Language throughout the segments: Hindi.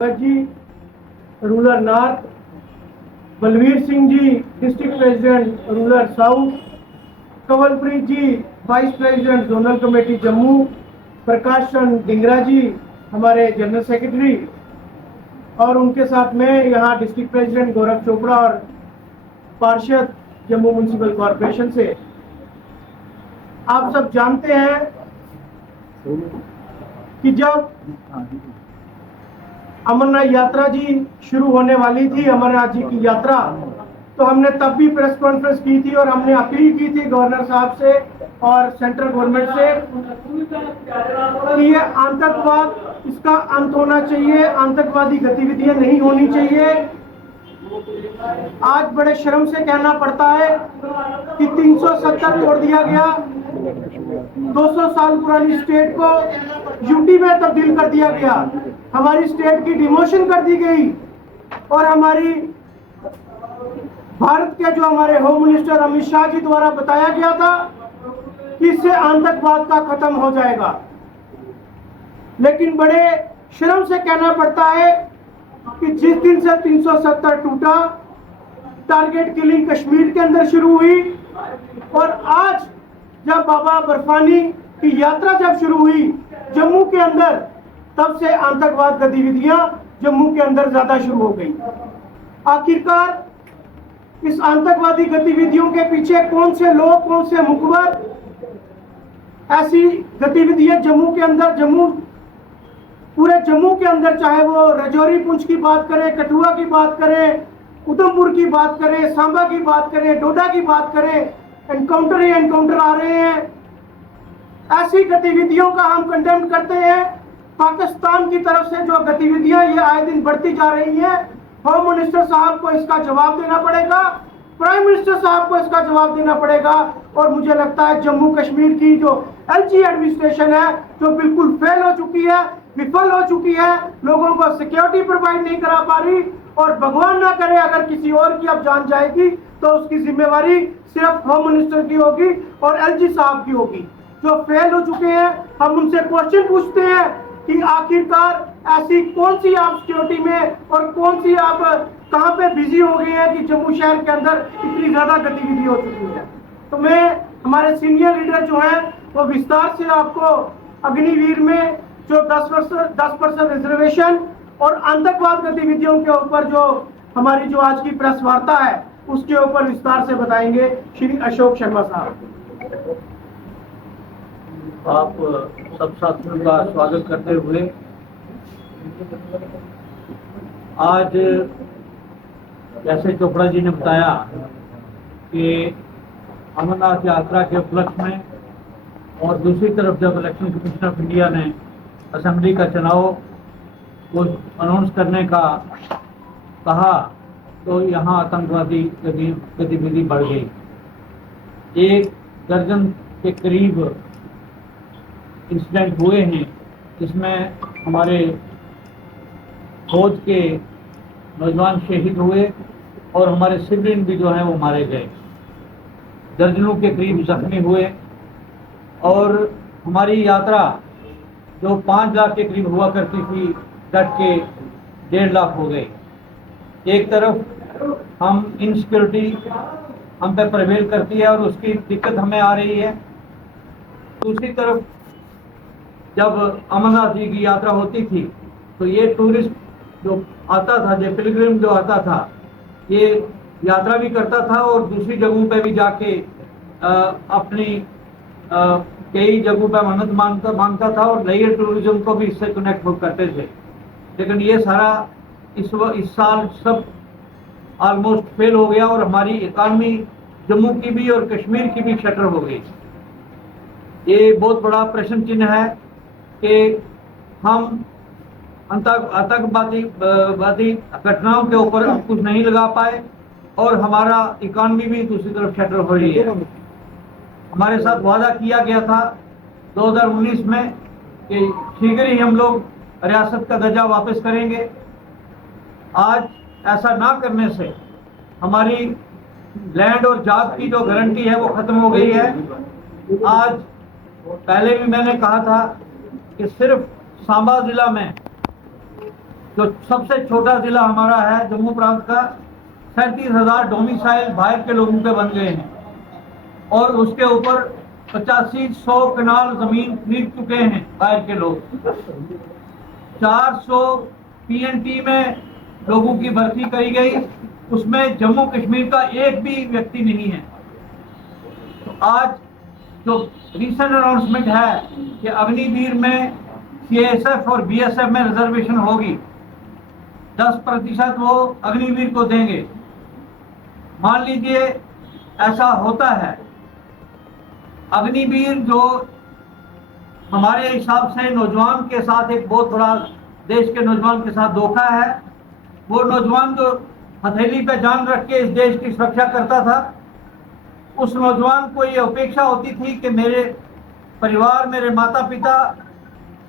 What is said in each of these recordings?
जी rural north, Balveer Singh ji district president rural south, Kanwalpreet ji vice president zonal committee Jammu, Prakash Chand Dingra ji हमारे जनरल सेक्रेटरी, और उनके साथ में यहाँ डिस्ट्रिक्ट प्रेसिडेंट गौरव चोपड़ा और पार्षद जम्मू म्युनिसिपल कॉरपोरेशन से। आप सब जानते हैं कि जब अमरनाथ यात्रा जी शुरू होने वाली थी, अमरनाथ जी की यात्रा, तो हमने तब भी प्रेस कॉन्फ्रेंस की थी और हमने अपील की थी गवर्नर साहब से और सेंट्रल गवर्नमेंट से कि ये आतंकवाद, इसका अंत होना चाहिए, आतंकवादी गतिविधियां नहीं होनी चाहिए। आज बड़े शर्म से कहना पड़ता है कि 370 तोड़ दिया गया, 200 साल पुरानी स्टेट को यूटी में तब्दील कर दिया गया, हमारी स्टेट की डिमोशन कर दी गई, और हमारी भारत के जो हमारे होम मिनिस्टर अमित शाह जी द्वारा बताया गया था कि इससे आतंकवाद का खत्म हो जाएगा। लेकिन बड़े शर्म से कहना पड़ता है कि जिस दिन से 370 टूटा, टारगेट किलिंग कश्मीर के अंदर शुरू हुई, और आज जब बाबा बर्फानी की यात्रा जब शुरू हुई जम्मू के अंदर, तब से आतंकवाद गतिविधियां जम्मू के अंदर ज्यादा शुरू हो गई। आखिरकार इस आतंकवादी गतिविधियों के पीछे कौन से लोग, कौन से मुखबर ऐसी गतिविधियां जम्मू के अंदर, पूरे जम्मू के अंदर, चाहे वो राजौरी पुंछ की बात करें, कठुआ की बात करें, उधमपुर की बात करें, सांबा की बात करें, डोडा की बात करें, एनकाउंटर ही एनकाउंटर आ रहे हैं। ऐसी गतिविधियों का हम कंडेम करते हैं। पाकिस्तान की तरफ से जो गतिविधियां ये आए दिन बढ़ती जा रही हैं, होम मिनिस्टर साहब को इसका जवाब देना पड़ेगा, प्राइम मिनिस्टर साहब को इसका जवाब देना पड़ेगा। और मुझे लगता है जम्मू कश्मीर की जो एलजी एडमिनिस्ट्रेशन है, जो बिल्कुल फेल हो चुकी है, विफल हो चुकी है, लोगों को सिक्योरिटी प्रोवाइड नहीं करा पा रही, और भगवान ना करे अगर किसी और की अब जान जाएगी तो उसकी जिम्मेवारी सिर्फ होम मिनिस्टर की होगी और एलजी साहब की होगी, जो फेल हो चुके हैं। हम उनसे क्वेश्चन पूछते हैं कि आखिरकार ऐसी कौन सी आप सिक्योरिटी में और कौन सी आप कहां पे बिजी हो गए हैं कि जम्मू शहर के अंदर इतनी ज्यादा गतिविधि हो चुकी है। तो मैं, हमारे सीनियर लीडर जो है वो विस्तार से आपको अग्निवीर में जो 10% रिजर्वेशन और आतंकवाद गतिविधियों के ऊपर जो हमारी जो आज की प्रेस वार्ता है उसके ऊपर विस्तार से बताएंगे श्री अशोक शर्मा साहब। आप सब साथियों का स्वागत करते हुए आज जैसे चोपड़ा जी ने बताया कि अमरनाथ यात्रा के उपलक्ष्य में और दूसरी तरफ जब इलेक्शन कमीशन ऑफ इंडिया ने असेंबली का चुनाव को अनाउंस करने का कहा, तो यहाँ आतंकवादी गतिविधि बढ़ गई। 1 दर्जन के करीब इंसिडेंट हुए हैं, जिसमें हमारे फौज के नौजवान शहीद हुए और हमारे सिविलियन भी जो हैं वो मारे गए, दर्जनों के करीब जख्मी हुए, और हमारी यात्रा जो 5 लाख के करीब हुआ करती थी घट के 1.5 लाख हो गए। एक तरफ हम इनसिक्योरिटी हम पे प्रिवेल करती है और उसकी दिक्कत हमें आ रही है, दूसरी तरफ जब अमरनाथ जी की यात्रा होती थी तो ये टूरिस्ट जो आता था, जो पिलग्रिम जो आता था, ये यात्रा भी करता था और दूसरी जगहों पे भी जाके अपनी कई जगहों पे मन्नत मांगता था और नए टूरिज्म को भी इससे कनेक्ट करते थे। लेकिन ये सारा इस साल सब ऑलमोस्ट फेल हो गया और हमारी इकानमी जम्मू की भी और कश्मीर की भी शटर हो गई। ये बहुत बड़ा प्रश्न चिन्ह है कि हम आतंकवादी घटनाओं के ऊपर कुछ नहीं लगा पाए और हमारा इकानमी भी दूसरी तरफ शटर हो रही है। हमारे साथ वादा किया गया था 2019 में कि शीघ्र ही हम लोग रियासत का दर्जा वापस करेंगे। आज ऐसा ना करने से हमारी लैंड और जात की जो गारंटी है वो खत्म हो गई है। आज पहले भी मैंने कहा था कि सिर्फ सांबा जिला में जो सबसे छोटा जिला हमारा है जम्मू प्रांत का, 37,000 डोमिसाइल बाहर के लोगों के बन गए हैं और उसके ऊपर 85-100 कनाल जमीन खरीद चुके हैं बाहर के लोग। 400 पीएनटी में लोगों की भर्ती करी गई, उसमें जम्मू कश्मीर का एक भी व्यक्ति नहीं है। तो आज जो रिसेंट अनाउंसमेंट है कि अग्निवीर में सीएसएफ और बीएसएफ में रिजर्वेशन होगी, 10% वो अग्निवीर को देंगे। मान लीजिए ऐसा होता है, अग्निवीर जो हमारे हिसाब से नौजवान के साथ एक बहुत बड़ा देश के नौजवान के साथ धोखा है। वो नौजवान जो हथेली पे जान रख के इस देश की सुरक्षा करता था, उस नौजवान को ये अपेक्षा होती थी कि मेरे परिवार, मेरे माता पिता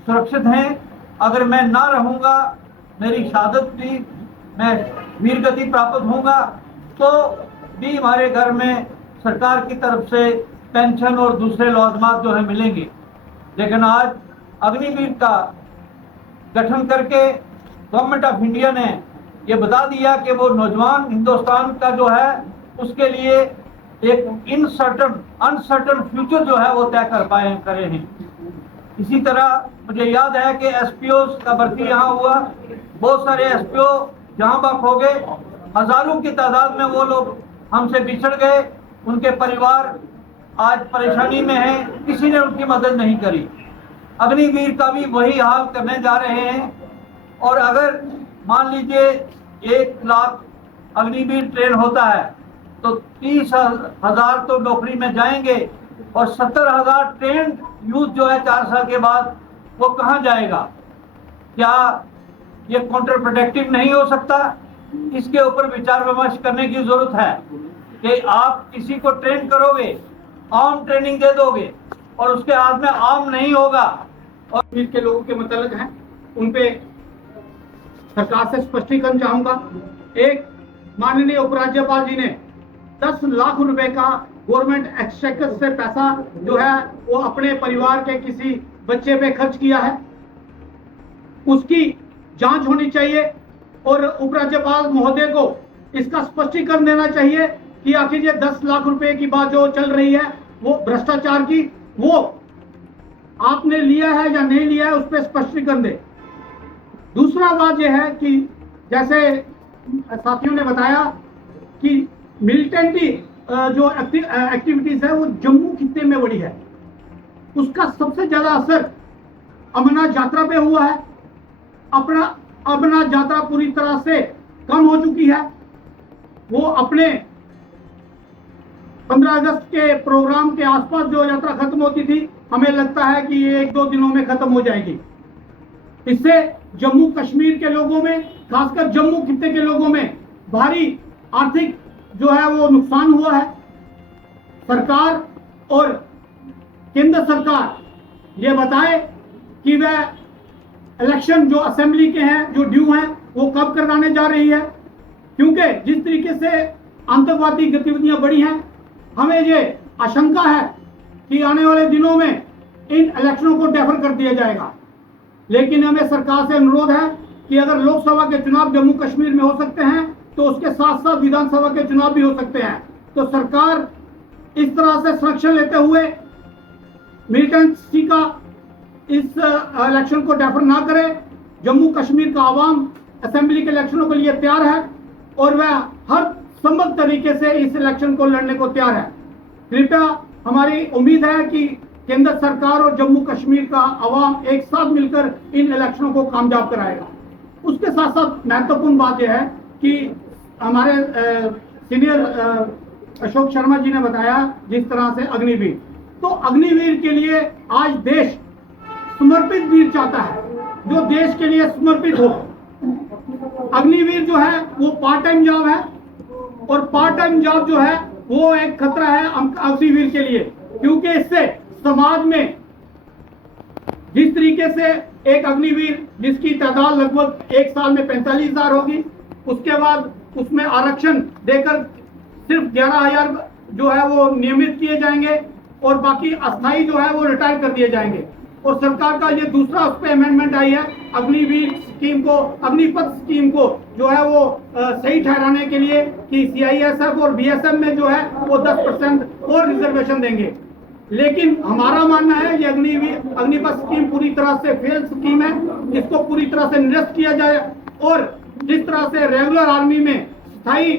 सुरक्षित हैं, अगर मैं ना रहूँगा, मेरी शहादत भी, मैं वीरगति प्राप्त होऊंगा, तो भी हमारे घर में सरकार की तरफ से पेंशन और दूसरे लवाजमात जो है मिलेंगे। लेकिन आज अग्निवीर का गठन करके गवर्नमेंट ऑफ इंडिया ने ये बता दिया कि वो नौजवान हिंदुस्तान का जो है उसके लिए एक अनसर्टन फ्यूचर जो है वो तय करे हैं। इसी तरह मुझे याद है कि एसपीओ का भर्ती यहाँ हुआ, बहुत सारे एसपीओ जहाँ बाप हो गए, हजारों की तादाद में वो लोग हमसे बिछड़ गए, उनके परिवार आज परेशानी में हैं, किसी ने उनकी मदद नहीं करी। अग्निवीर का भी वही हाल करने जा रहे हैं। और अगर मान लीजिए 1 लाख अग्निवीर ट्रेन होता है तो 30,000 तो नौकरी में जाएंगे और 70,000 ट्रेन यूथ जो है 4 साल के बाद वो कहाँ जाएगा? क्या ये काउंटर प्रोडक्टिव नहीं हो सकता? इसके ऊपर विचार विमर्श करने की जरूरत है कि आप किसी को ट्रेन करोगे, आर्म ट्रेनिंग दे दोगे और उसके हाथ में आर्म नहीं होगा। और वीर के लोगों के मतलब हैं, उन पे सरकार से स्पष्टीकरण चाहूंगा। एक, माननीय उपराज्यपाल जी ने 10 लाख रुपए का गवर्नमेंट एक्सचेकर से पैसा जो है वो अपने परिवार के किसी बच्चे पे खर्च किया है, उसकी जांच होनी चाहिए और उपराज्यपाल महोदय को इसका स्पष्टीकरण देना चाहिए कि आखिर ये 10 लाख रुपए की बात जो चल रही है वो भ्रष्टाचार की, वो आपने लिया है या नहीं लिया है, उस पर स्पष्टीकरण दे। दूसरा बात यह है कि जैसे साथियों ने बताया कि मिलिटेंटी जो एक्टिविटीज है वो जम्मू खित्ते में बढ़ी है, उसका सबसे ज्यादा असर अमरनाथ यात्रा पे हुआ है। अमरनाथ यात्रा पूरी तरह से कम हो चुकी है। वो अपने 15 अगस्त के प्रोग्राम के आसपास जो यात्रा खत्म होती थी, हमें लगता है कि ये 1-2 दिनों में खत्म हो जाएगी। इससे जम्मू कश्मीर के लोगों में, खासकर जम्मू खित्ते के लोगों में भारी आर्थिक जो है वो नुकसान हुआ है। सरकार और केंद्र सरकार ये बताए कि वह इलेक्शन जो असेंबली के हैं, जो ड्यू हैं, वो कब करवाने जा रही है, क्योंकि जिस तरीके से आतंकवादी गतिविधियां बढ़ी हैं, हमें ये आशंका है कि आने वाले दिनों में इन इलेक्शनों को डेफर कर दिया जाएगा। लेकिन हमें सरकार से अनुरोध है कि अगर लोकसभा के चुनाव जम्मू कश्मीर में हो सकते हैं तो उसके साथ साथ विधानसभा के चुनाव भी हो सकते हैं। तो सरकार इस तरह से संरक्षण लेते हुए मिलिटेंसी का इस इलेक्शन को डेफर ना करे। जम्मू कश्मीर का आवाम असेंबली के इलेक्शनों के लिए तैयार है और वह हर संभव तरीके से इस इलेक्शन को लड़ने को तैयार है। कृपया, हमारी उम्मीद है कि केंद्र सरकार और जम्मू कश्मीर का आवाम एक साथ मिलकर इन इलेक्शनों को कामयाब कराएगा। उसके साथ साथ महत्वपूर्ण बात यह है कि हमारे सीनियर अशोक शर्मा जी ने बताया जिस तरह से अग्निवीर, तो अग्निवीर के लिए आज देश समर्पित वीर चाहता है, जो देश के लिए समर्पित हो। अग्निवीर जो है वो पार्ट टाइम जॉब है और पार्ट टाइम जॉब जो है वो एक खतरा है अग्निवीर के लिए, क्योंकि इससे समाज में जिस तरीके से एक अग्निवीर जिसकी तादाद लगभग 1 साल में 45,000 होगी, उसके बाद उसमें आरक्षण देकर सिर्फ 11,000 जो है वो नियमित किए जाएंगे और बाकी अस्थायी जो है वो रिटायर कर दिए जाएंगे। और सरकार का ये दूसरा उस पर अमेंडमेंट आई है अग्निवीर स्कीम को, अग्निपथ स्कीम को जो है वो सही ठहराने के लिए कि CISF और BSF में जो है वो 10% और रिजर्वेशन देंगे। लेकिन हमारा मानना है ये अग्निपथ स्कीम पूरी तरह से फेल स्कीम है, इसको पूरी तरह से निरस्त किया जाए और जिस तरह से रेगुलर आर्मी में स्थायी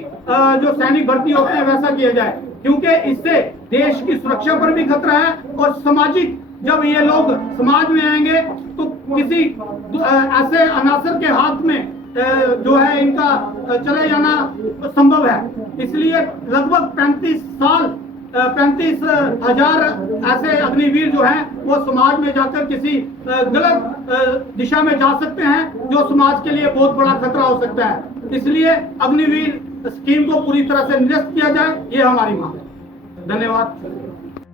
जो सैनिक भर्ती होते हैं वैसा किया जाए, क्योंकि इससे देश की सुरक्षा पर भी खतरा है और सामाजिक, जब ये लोग समाज में आएंगे तो किसी ऐसे अनासर के हाथ में जो है इनका चले जाना संभव है। इसलिए लगभग 35,000 ऐसे अग्निवीर जो हैं वो समाज में जाकर किसी गलत दिशा में जा सकते हैं जो समाज के लिए बहुत बड़ा खतरा हो सकता है। इसलिए अग्निवीर स्कीम को पूरी तरह से निरस्त किया जाए, ये हमारी मांग है। धन्यवाद।